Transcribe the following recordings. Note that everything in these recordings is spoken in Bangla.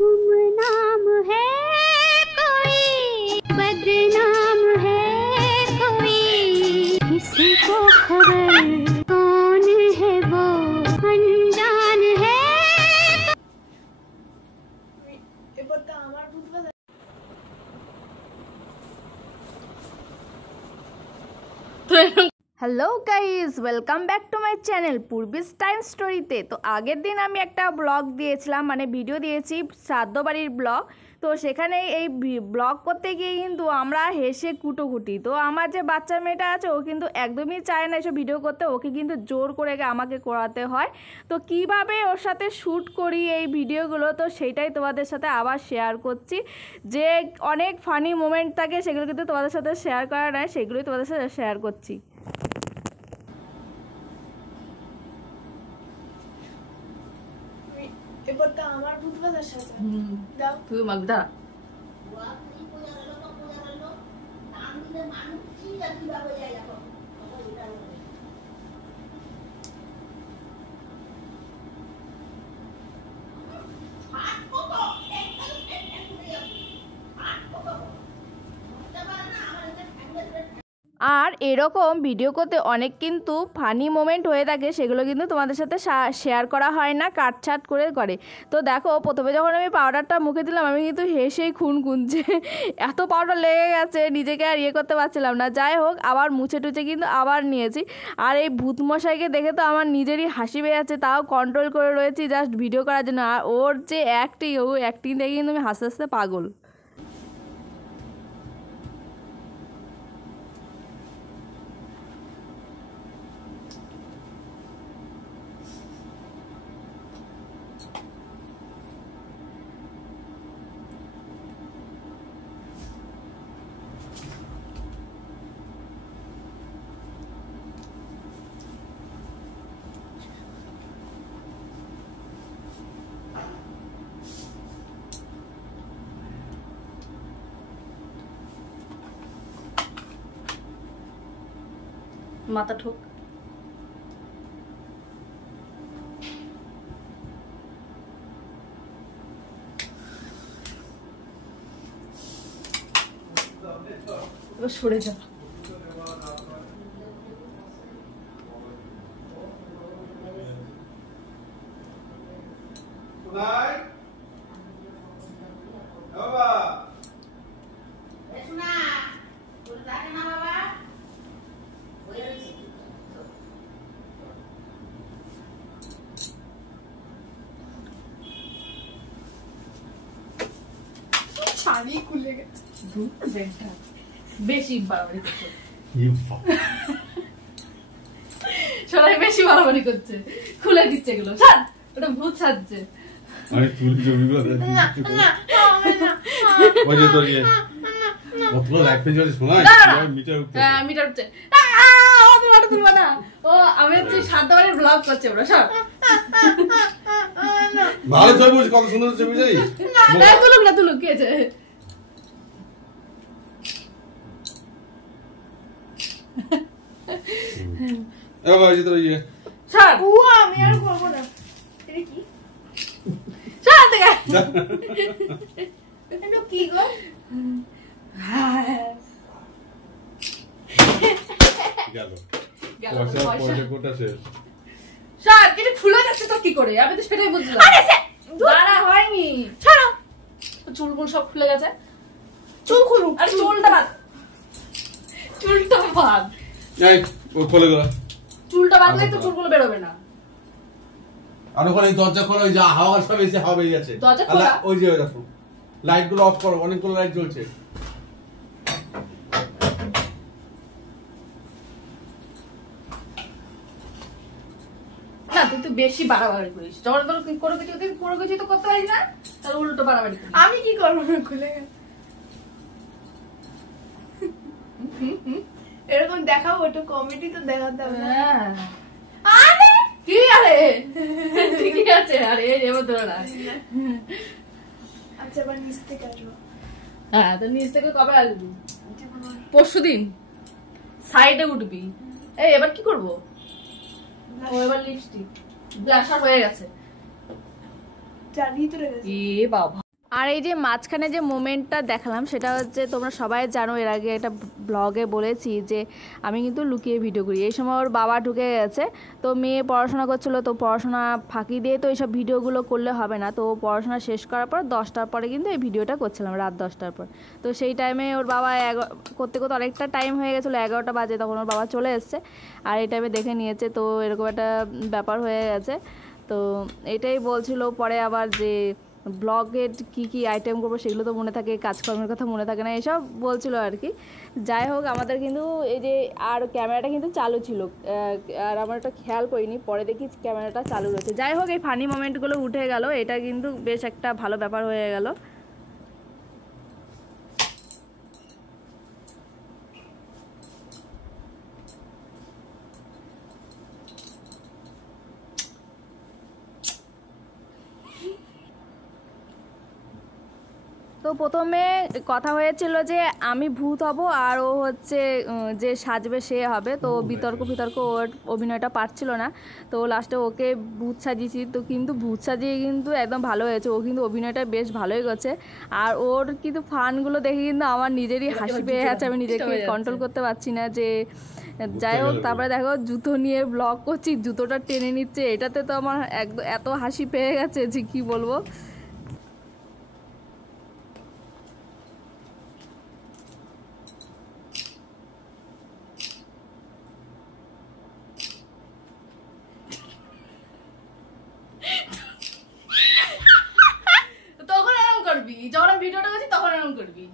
गुमनाम है कोई, बदनाम है कोई, किसी को खबर कौन है वो अनजान है। Hello guys, welcome back to my channel Purbi's time স্টোরিতে। তো আগের দিন আমি একটা ব্লগ দিয়েছিলাম, মানে ভিডিও দিয়েছি শ্রাদ্ধ বাড়ির ব্লগ। তো সেখানে এই ব্লগ করতে গিয়ে কিন্তু আমরা হেসে কুটোকুটি। তো আমার যে বাচ্চা মেয়েটা আছে ও কিন্তু একদমই চায় না এসব ভিডিও করতে, ওকে কিন্তু জোর করে আমাকে করাতে হয়। তো কিভাবে ওর সাথে শ্যুট করি এই ভিডিওগুলো, তো সেইটাই তোমাদের সাথে আবার শেয়ার করছি। যে অনেক ফানি মোমেন্ট থাকে সেগুলো কিন্তু তোমাদের সাথে শেয়ার করা নয়, সেগুলোই তোমাদের সাথে শেয়ার করছি। আমার ভূত বাজার সাথে দাও তুই মাগদা আর এরকম ভিডিও করতে অনেক কিন্তু ফানি মোমেন্ট হয়ে থাকে, সেগুলো কিন্তু তোমাদের সাথে শেয়ার করা হয় না, কাটছাট করে। তো দেখো, প্রথমে যখন আমি পাউডারটা মুখে দিলাম আমি কিন্তু হেসেই খুন কুনছে, এত পাউডার লেগে গেছে, নিজেকে আর করতে পারছিলাম না। যাই হোক, আবার মুছে টুছে কিন্তু আবার নিয়েছি। আর এই ভূতমশাইকে দেখে তো আমার নিজেরই হাসি পেয়ে যাচ্ছে, তাও কন্ট্রোল করে রয়েছি জাস্ট ভিডিও করার জন্য। আর ওর যে অ্যাক্টিং দেখে কিন্তু আমি হাসতে হাসতে পাগল। মাথা ঠোক সরে যা। বেশি বাড়াবাড়ি করছে, সবাই বেশি বাড়াবাড়ি করছে, খুলে দিচ্ছে এগুলো। ওটা ভূত সাজছে। আমি হচ্ছে শ্রাদ্ধ বাড়ির ব্লগ করছে ওরা সব। ভালো ছবি, কত সুন্দর ছবি। তুলুক না, তুলুক, কি আছে? আমি আর করবো না। কি গো খুলে যাচ্ছে তো কি করে? আমি তো সেটাই বুঝলাম। দাঁড়া, হয়নি, চুলগুলো সব খুলে গেছে। চুল খুলুক, আরে চুলটা বাদ, চুলটা বাদ, চুলটা বাদলে তো চুলগুলো বেরোবে না। আর ওখানে দরজা খোলা, ওই যে হাওয়া সব এসে হাওয়া বেরিয়ে যাচ্ছে। দরজা খোলা, ওই যে দেখো লাইট গুলো অফ করো, অনেকগুলো লাইট জ্বলছে। না তুই তো বেশি বাড়াবাড়ি করিস, যখন কোনো কিছু তো করতে পারিস না, তাহলে উল্টো বাড়াবাড়ি করিস। আমি কি করবো? খুলে এরকম দেখাবো, একটু কমেডি তো দেখাতে হবে। আরে কি, আরে ঠিক আছে, আরে এবার ধরো না। আচ্ছা, এবার নিচ থেকে আসবো। হ্যাঁ, তো নিচ থেকে কবে আসবি? পরশুদিন সাইডে উঠবি। এই এবার কি করবো? ও এবার লিপস্টিক ব্লাশার হয়ে গেছে। চার ভিতরে গেছে। এ বাবা, আর এই যে মাঝখানে যে মোমেন্টটা দেখালাম সেটা হচ্ছে তোমরা সবাই জানো, এর আগে একটা ব্লগে বলেছি যে আমি কিন্তু লুকিয়ে ভিডিও করি। এই সময় ওর বাবা ঢুকে গেছে, তো মেয়ে পড়াশোনা করছিলো, তো পড়াশোনা ফাঁকি দিয়ে তো এইসব ভিডিওগুলো করলে হবে না। তো পড়াশোনা শেষ করার পর 10টার পরে কিন্তু এই ভিডিওটা করছিলাম, রাত 10টার পর। তো সেই টাইমে ওর বাবা করতে করতে অনেকটা টাইম হয়ে গেছিলো, 11টা বাজে, তখন ওর বাবা চলে এসছে আর এই টাইমে দেখে নিয়েছে। তো এরকম একটা ব্যাপার হয়ে গেছে। তো এটাই বলছিল পরে আবার যে ব্লগের কি আইটেম করবো সেগুলো তো মনে থাকে, কাজকর্মের কথা মনে থাকে না, এসব বলছিল আর কি। যাই হোক, আমাদের কিন্তু এই যে আর ক্যামেরাটা কিন্তু চালু ছিল, আর আমার একটা খেয়াল করিনি, পরে দেখি ক্যামেরাটা চালু রয়েছে। যাই হোক, এই ফানি মোমেন্টগুলো উঠে গেল, এটা কিন্তু বেশ একটা ভালো ব্যাপার হয়ে গেল। তো প্রথমে কথা হয়েছিল যে আমি ভূত হব আর ও হচ্ছে যে সাজবে সে হবে। তো বিতর্ক ওর অভিনয়টা পারছিল না, তো লাস্টে ওকে ভূত সাজিয়েছি। তো কিন্তু ভূত সাজিয়ে কিন্তু একদম ভালো হয়েছে, ও কিন্তু অভিনয়টা বেশ ভালোই করছে। আর ওর কিন্তু ফানগুলো দেখে কিন্তু আমার নিজেরই হাসি পেয়ে যাচ্ছে, আমি নিজেকে কন্ট্রোল করতে পারছি না। যে যাই হোক, তারপরে দেখো জুতো নিয়ে ব্লগ করছি, জুতোটা টেনে নিচ্ছে, এটাতে তো আমার একদম এত হাসি পেয়ে গেছে যে কি বলবো। তখন এরকম করবি, যখন আমি ভিডিওটা করছি তখন এরকম করবি।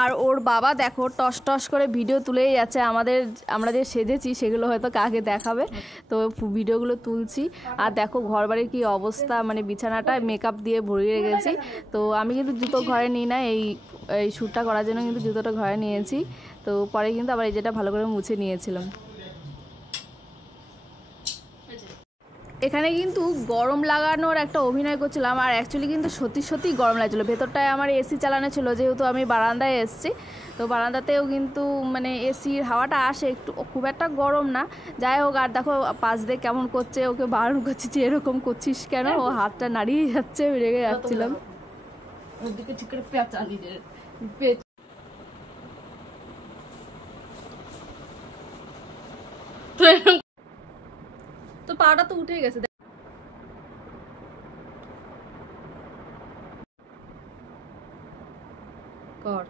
আর ওর বাবা দেখো টস টস করে ভিডিও তুলেই যাচ্ছে, আমরা যে সেজেছি সেগুলো হয়তো কাকে দেখাবে, তো ভিডিওগুলো তুলছি। আর দেখো ঘর বাড়ির কী অবস্থা, মানে বিছানাটা মেকআপ দিয়ে ভরিয়ে রেখেছি। তো আমি কিন্তু জুতো ঘরে নিই না, এই শ্যুটটা করার জন্য কিন্তু জুতোটা ঘরে নিয়েছি। তো পরে কিন্তু আবার এই যেটা ভালো করে মুছে নিয়েছিলাম। এখানে কিন্তু গরম লাগানোর একটা অভিনয় করছিলাম, আর অ্যাকচুয়ালি কিন্তু সত্যি গরম লাগছিলো। ভেতরটায় আমার এসি চালানো ছিল, যেহেতু আমি বারান্দায় এসেছি, তো বারান্দাতেও কিন্তু মানে এসির হাওয়াটা আসে, একটু খুব একটা গরম না। যাই হোক, আর দেখো পাশ দিয়ে কেমন করছে, ওকে বারণ করছি যে এরকম করছিস কেন, ও হাতটা নাড়িয়ে যাচ্ছে, রেগে যাচ্ছিলাম। তো পাটা তো উঠে গেছে কর।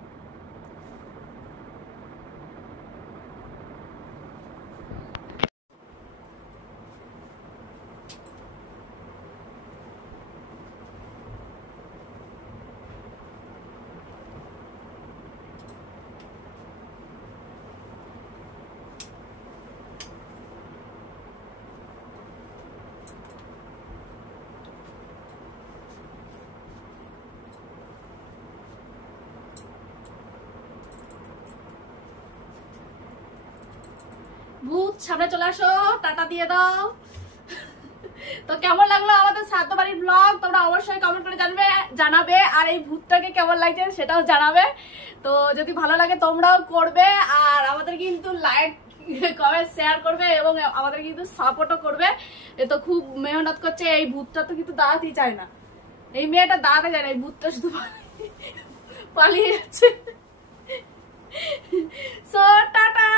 ভূত সামনে চলে আসো, টাটা দিয়ে দাও। তো কেমন লাগলো আমাদের শ্রাদ্ধ বাড়ির ব্লগ তোমরা অবশ্যই কমেন্ট করে জানাবে, আর এই ভূতটাকে কেমন লাগছে সেটাও জানাবে। তো যদি ভালো লাগে তোমরাও করবে, আর আমাদের কিন্তু লাইক কমেন্ট শেয়ার করবে এবং আমাদের কিন্তু সাপোর্টও করবে। এ তো খুব মেহনত করছে, এই ভূতটা তো কিন্তু দাঁড়াতেই চায় না, এই মেয়েটা দাঁড়াতে চায় না, এই ভূতটা শুধু পালিয়ে যাচ্ছে। So tata.